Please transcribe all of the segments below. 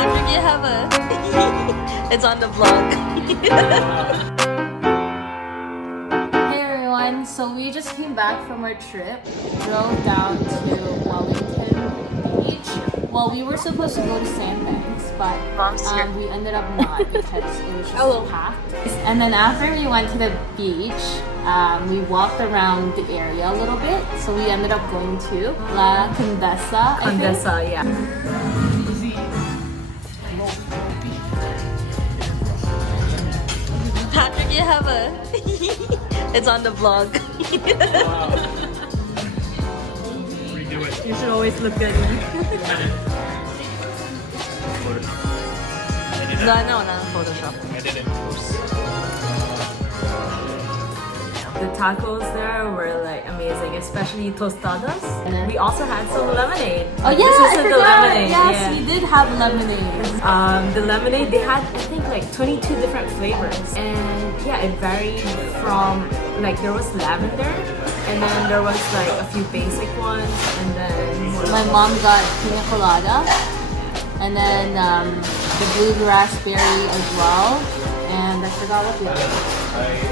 Patrick, you have a... It's on the vlog. Hey everyone, so we just came back from our trip. Drove down to Wellington Beach. Well, we were supposed to go to Sandbanks, but we ended up not because it was just packed. And then after we went to the beach, we walked around the area a little bit. So we ended up going to La Condesa. Condesa, yeah. Patrick, you have a... It's on the vlog. Redo it. You should always look good. No, Photoshop. I did it first. The tacos there were like amazing, especially tostadas. And we also had some lemonade. Oh yeah, this I isn't forgot. the lemonade. Yes, yeah. we did have lemonade. The lemonade, they had I think like 22 different flavors, and yeah, it varied from like there was lavender, and then there was like a few basic ones, and then My mom got pina colada, and then the blue raspberry as well, and I forgot what the other one.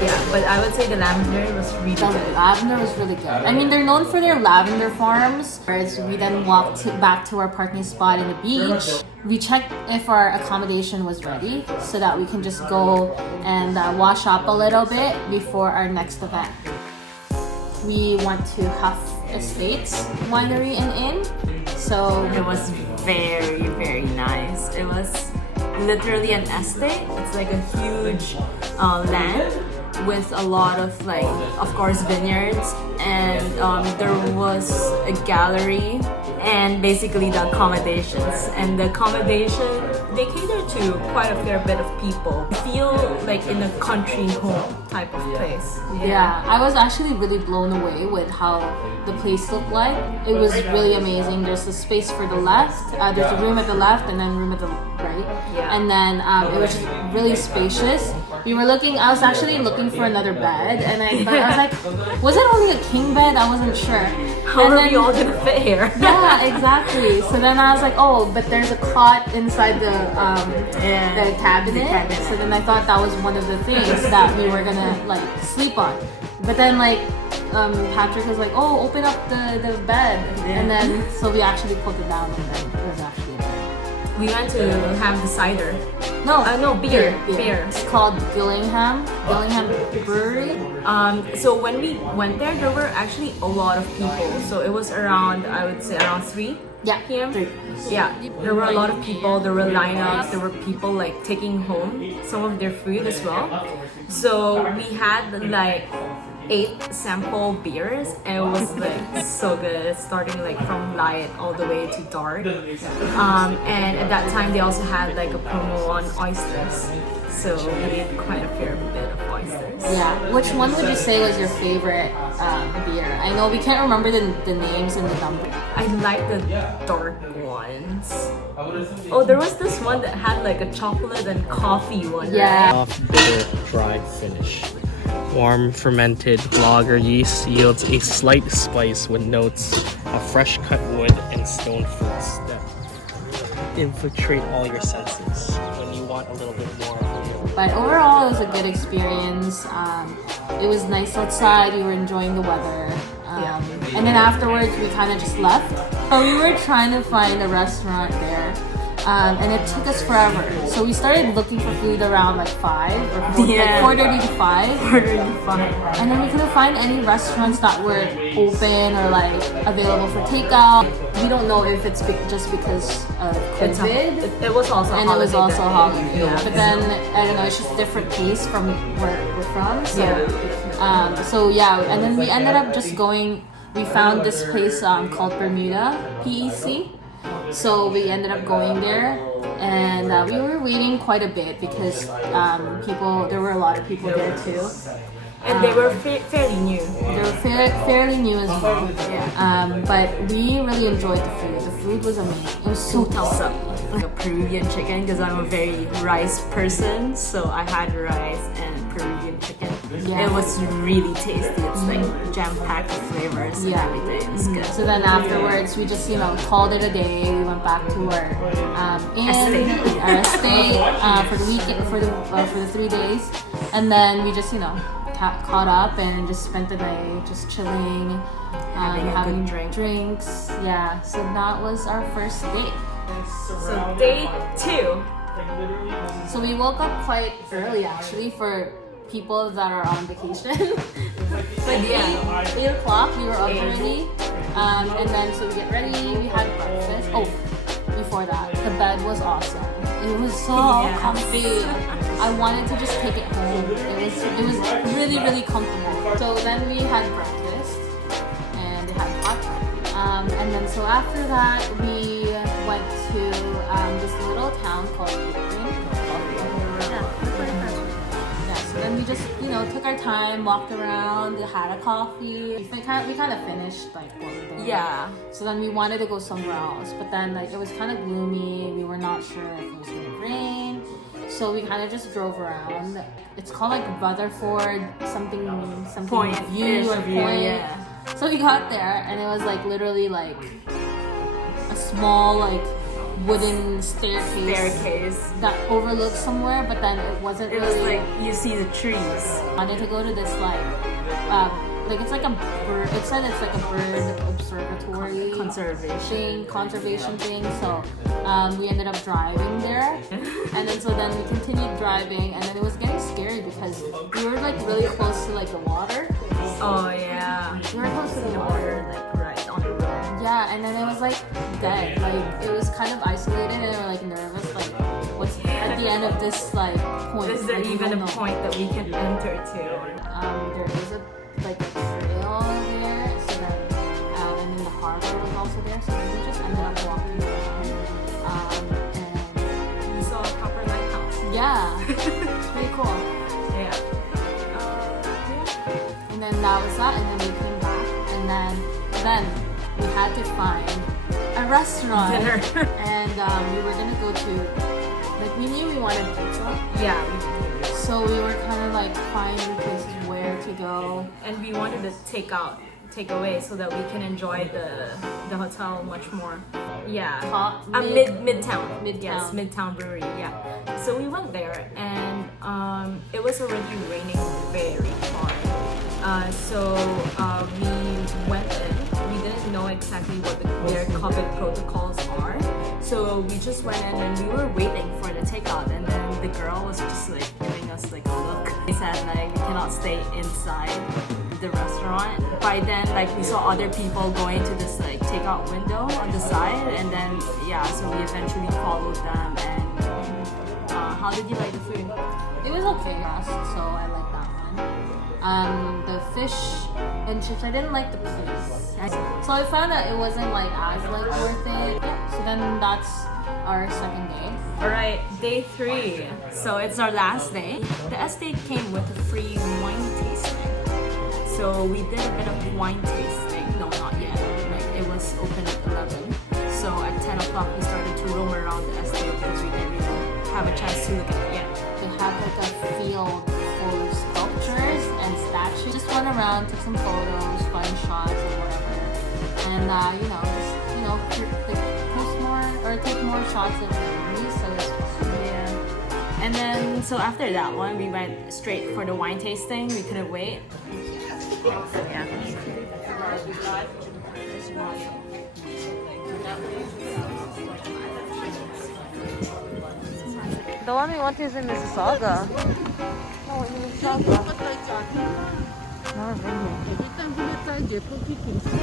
yeah, but I would say the lavender was really The good. lavender was really good. I mean, they're known for their lavender farms. Whereas we then walked back to our parking spot in the beach. We checked if our accommodation was ready so that we can just go and wash up a little bit before our next event. We went to Huff Estates Winery and Inn. So It was very, very nice. It was literally an estate. It's like a huge land with a lot of like, of course, vineyards, and there was a gallery and basically the accommodations. And the accommodation, they cater to quite a fair bit of people. Feel like in a country home type of place. yeah, I was actually really blown away with how the place looked like. It was really amazing. There's a space for the left, there's a room at the left and then room at the right. Yeah. And then it was just really spacious. I was actually looking for another bed, and I was like, was it only a king bed? I wasn't sure. How And are then- we all gonna fit here? Yeah, exactly. So then I was like, oh, but there's a cot inside the cabinet. So then I thought that was one of the things that we were gonna like sleep on. But then like Patrick was like, oh, open up the bed, and then so we actually pulled it down, and then it was actually a bed. We went to have the cider. No, No, beer. It's called Gillingham Brewery. So when we went there were actually a lot of people. So it was around, I would say around 3 Yeah, p.m. 3. Yeah, there were a lot of people, there were lineups, there were people like taking home some of their food as well. So we had like 8 sample beers, and it was like so good, starting like from light all the way to dark. And at that time they also had like a promo on oysters, so we did quite a fair bit of oysters. Yeah. Which one would you say was your favorite beer? I know we can't remember the names and the number. I like the dark ones. Oh, there was this one that had like a chocolate and coffee one. Yeah. Soft, bitter, dry finish. Warm fermented lager yeast yields a slight spice with notes of fresh cut wood and stone fruits that infiltrate all your senses when you want a little bit more. But overall, it was a good experience. It was nice outside. We were enjoying the weather. And then afterwards, we kind of just left. So we were trying to find a restaurant there. And it took us forever. So we started looking for food around like 5 or 4:30 to 5. And then we couldn't find any restaurants that were open or like available for takeout. We don't know if it's just because of COVID. It was also And it was also a holiday. Yeah. But then, I don't know, it's just different taste from where we're from. So, and then we ended up just going, we found this place called Bermuda, PEC. So we ended up going there, and we were waiting quite a bit because there were a lot of people there too. And they were fairly new. They were fairly new as well. But we really enjoyed the food. The food was amazing. It was so tough. like a Peruvian chicken because I'm a very rice person. So I had rice and Peruvian chicken. Yeah. It was really tasty. It's like jam-packed with flavors and everything. It's good. So then afterwards, we just called it a day. We went back to our estate for the weekend for the 3 days, and then we just caught up and just spent the night just chilling, having drinks. Yeah. So that was our first date. So day 2. So we woke up quite early actually for people that are on vacation. Like 8 o'clock we were up already. And then so we get ready, we had breakfast. Oh, before that, the bed was awesome. It was so comfy. I wanted to just take it home. It was really, really comfortable. So then we had breakfast and they had hot chocolate. And then so after that we went to this little town called and we just, took our time, walked around, had a coffee. We kind of finished like what we were doing. Yeah. So then we wanted to go somewhere else, but then like it was kind of gloomy. We were not sure if it was gonna rain, so we kind of just drove around. It's called like Rutherford something Point view or point. Yeah. So we got there, and it was like literally like a small like wooden staircase that overlooks somewhere, but then it wasn't It really. was like you see the trees. I wanted to go to this like it's like a bird. It said it's like a bird observatory conservation thing. So we ended up driving there, and then we continued driving, and then it was getting scary because we were like really close to like the water. Oh yeah. We were close to the water, like right on the road. Yeah, and then it was like dead. Like it was kind of isolated, and we were like nervous. Like, what's at the end of this like point? Is there even a point that we can enter to? There is a trail there, so then and then the harbor was also there. So then we just ended up walking around, and we saw a proper lighthouse. Yeah, it's pretty cool. Yeah. And then that was that, and then we came back, and then we had to find a restaurant. Dinner. And we were gonna go to, like, we knew we wanted pizza. Yeah. So we were kind of like finding places where to go. And we wanted to take away so that we can enjoy the hotel much more. Yeah. Midtown. Yes, Midtown Brewery. Yeah. So we went there, and it was already raining very hard. So we went in. We didn't know exactly what their COVID protocols are. So we just went in and we were waiting for the takeout, and then the girl was just like giving us like a look. They said like we cannot stay inside the restaurant. By then, like we saw other people going to this like takeout window on the side, and then so we eventually followed them. And how did you like the food? It was okay, yes. So I like that one. The fish and chips, I didn't like the place. So I found that it wasn't like as like worth it. Yeah. So then that's our second day. Alright, day 3. So it's our last day. The estate came with a free wine tasting. So we did a bit of wine tasting. No, not yet. Like it was open at 11. So at 10 o'clock we started to roam around the estate because we didn't really have a chance to look at it yet. They have like a field full of sculptures and statues. Just went around, took some photos, fun shots or whatever. And post more or take more shots of memories, so it's fun. Yeah. And then so after that one we went straight for the wine tasting. We couldn't wait. So yeah. The one we want is in Mississauga. No, in Mississauga. 일단 후레타 이제 토끼 김치는